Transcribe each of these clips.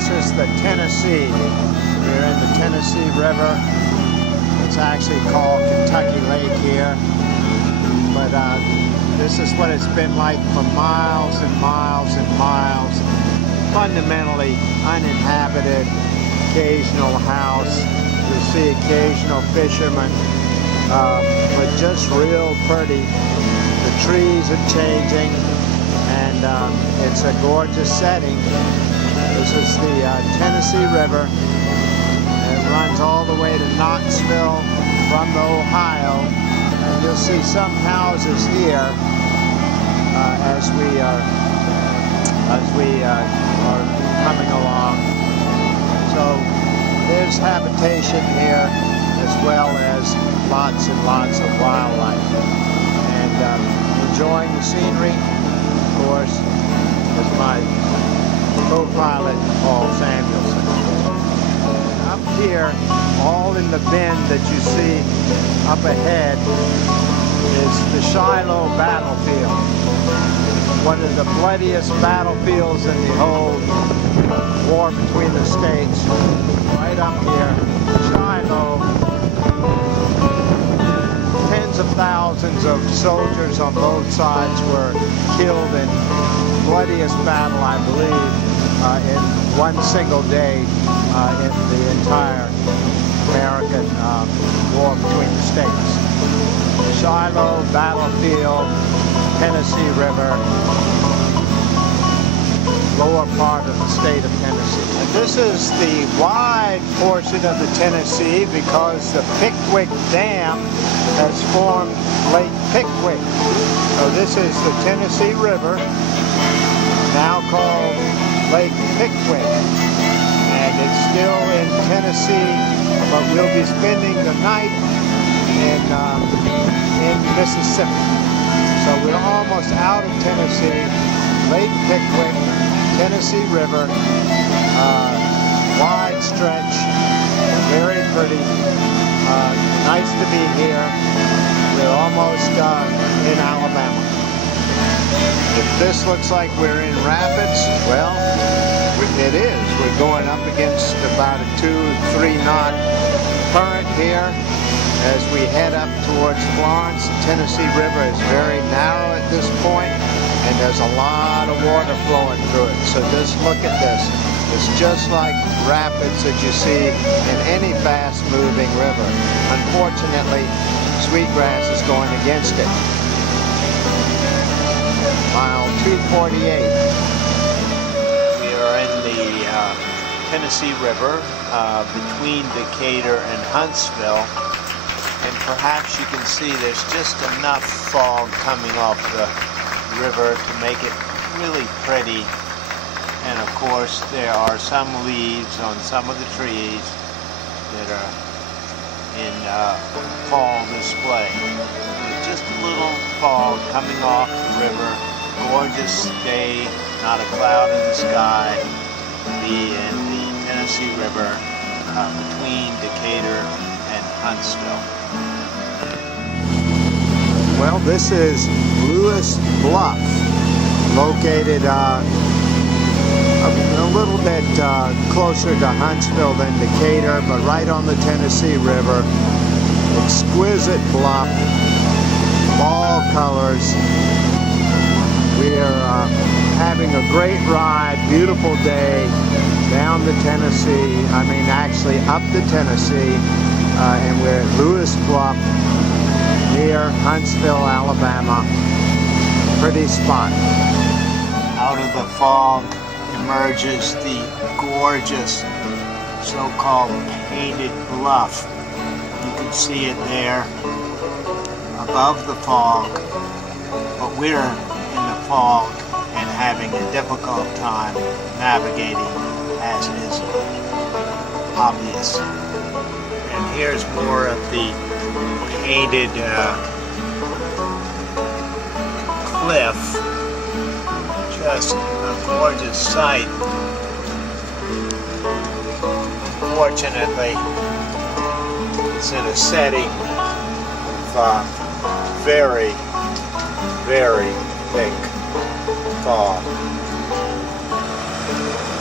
This is the Tennessee. We're in the Tennessee River. It's actually called Kentucky Lake here. But this is what it's been like for miles and miles and miles. Fundamentally uninhabited, occasional house. You'll see occasional fishermen, but just real pretty. The trees are changing, and it's a gorgeous setting. This is the Tennessee River. It runs all the way to Knoxville from the Ohio. And you'll see some houses here as we are coming along. So there's habitation here as well as lots and lots of wildlife. And enjoying the scenery, of course, is my co-pilot, Paul Samuelson. Up here, all in the bend that you see up ahead, is the Shiloh battlefield. One of the bloodiest battlefields in the whole war between the states. Right up here, Shiloh. Tens of thousands of soldiers on both sides were killed in bloodiest battle, I believe, in one single day in the entire American war between the states. Shiloh battlefield, Tennessee River, lower part of the state of Tennessee. And this is the wide portion of the Tennessee because the Pickwick Dam has formed Lake Pickwick. So this is the Tennessee River, now called Lake Pickwick. And it's still in Tennessee, but we'll be spending the night in Mississippi. So we're almost out of Tennessee. Lake Pickwick, Tennessee River, wide stretch, very pretty. Nice to be here. We're almost in Alabama. If this looks like we're in rapids, well, it is. We're going up against about a 2-3 knot current here as we head up towards Florence. The Tennessee River is very narrow at this point, and there's a lot of water flowing through it. So just look at this. It's just like rapids that you see in any fast-moving river. Unfortunately, sweetgrass is going against it. Mile 248. We are in the Tennessee River between Decatur and Huntsville. And perhaps you can see there's just enough fog coming off the river to make it really pretty. And of course there are some leaves on some of the trees that are in fall display. There's just a little fog coming off the river. Gorgeous day, not a cloud in the sky. Be in the Tennessee River between Decatur and Huntsville. Well, this is Lewis Bluff, located a little bit closer to Huntsville than Decatur, but right on the Tennessee River. Exquisite bluff, fall colors. We are having a great ride, beautiful day down the Tennessee, actually up the Tennessee, and we're at Lewis Bluff near Huntsville, Alabama. Pretty spot. Out of the fog emerges the gorgeous so-called painted bluff. You can see it there above the fog, but we're in the fog and having a difficult time navigating, as is obvious. And here's more of the painted cliff. Just a gorgeous sight. Fortunately, it's in a setting of very, very thick fog.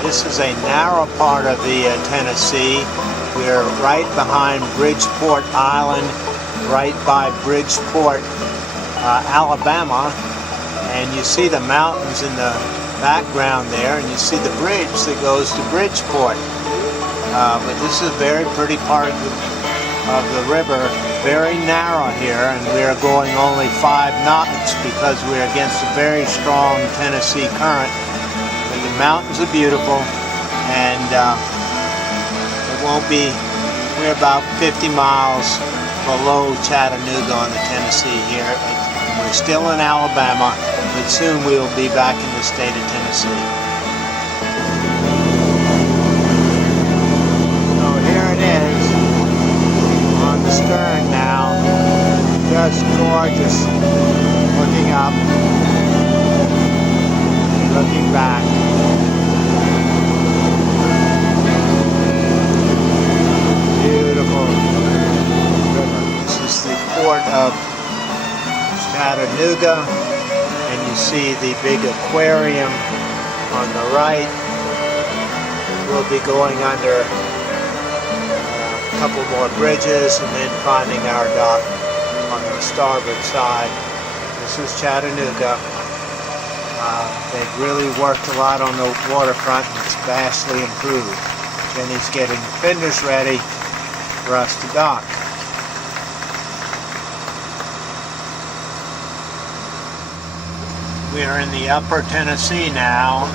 This is a narrow part of the Tennessee. We're right behind Bridgeport Island, right by Bridgeport, Alabama, and you see the mountains in the background there, and you see the bridge that goes to Bridgeport. But this is a very pretty part of the river, very narrow here, and we are going only 5 knots because we're against a very strong Tennessee current. But the mountains are beautiful, and it won't be, we're about 50 miles below Chattanooga on the Tennessee here. We're still in Alabama, but soon we will be back in the state of Tennessee. So here it is on the stern now. Just gorgeous. Looking up, looking back. Beautiful river. This is the port of Chattanooga, and you see the big aquarium on the right. We'll be going under a couple more bridges and then finding our dock on the starboard side. This is Chattanooga. They've really worked a lot on the waterfront, and it's vastly improved. Jenny's getting the fenders ready for us to dock. We are in the upper Tennessee now,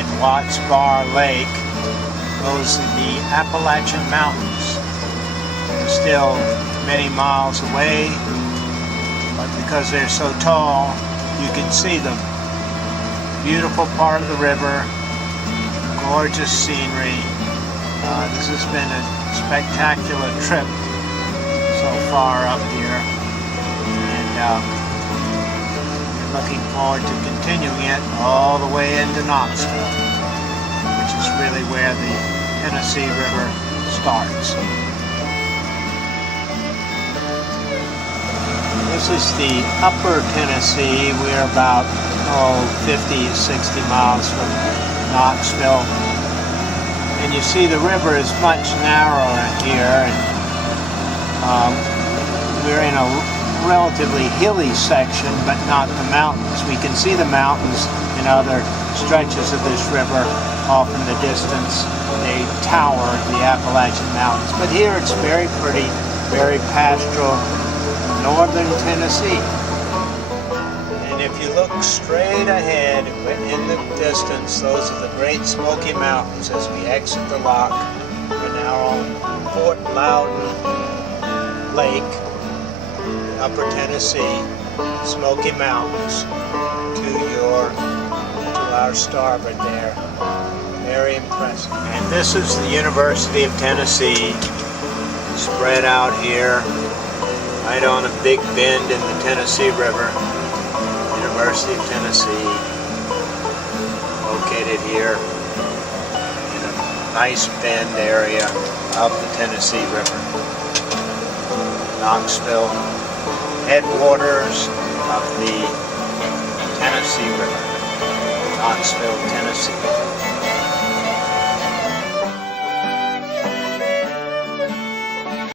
in Watts Bar Lake. Those are the Appalachian Mountains. They're still many miles away, but because they're so tall, you can see them. Beautiful part of the river, gorgeous scenery. This has been a spectacular trip so far up here, and looking forward to continuing it all the way into Knoxville, which is really where the Tennessee River starts. This is the upper Tennessee. We're about 50, 60 miles from Knoxville. And you see the river is much narrower here, and we're in a relatively hilly section, but not the mountains. We can see the mountains in other stretches of this river off in the distance. They tower the Appalachian Mountains. But here it's very pretty, very pastoral, northern Tennessee. And if you look straight ahead in the distance, those are the Great Smoky Mountains as we exit the lock. We're now on Fort Loudon Lake, upper Tennessee, Smoky Mountains to our starboard there. Very impressive. And this is the University of Tennessee, spread out here, right on a big bend in the Tennessee River. University of Tennessee, located here in a nice bend area of the Tennessee River. Knoxville, headwaters of the Tennessee River, Knoxville, Tennessee.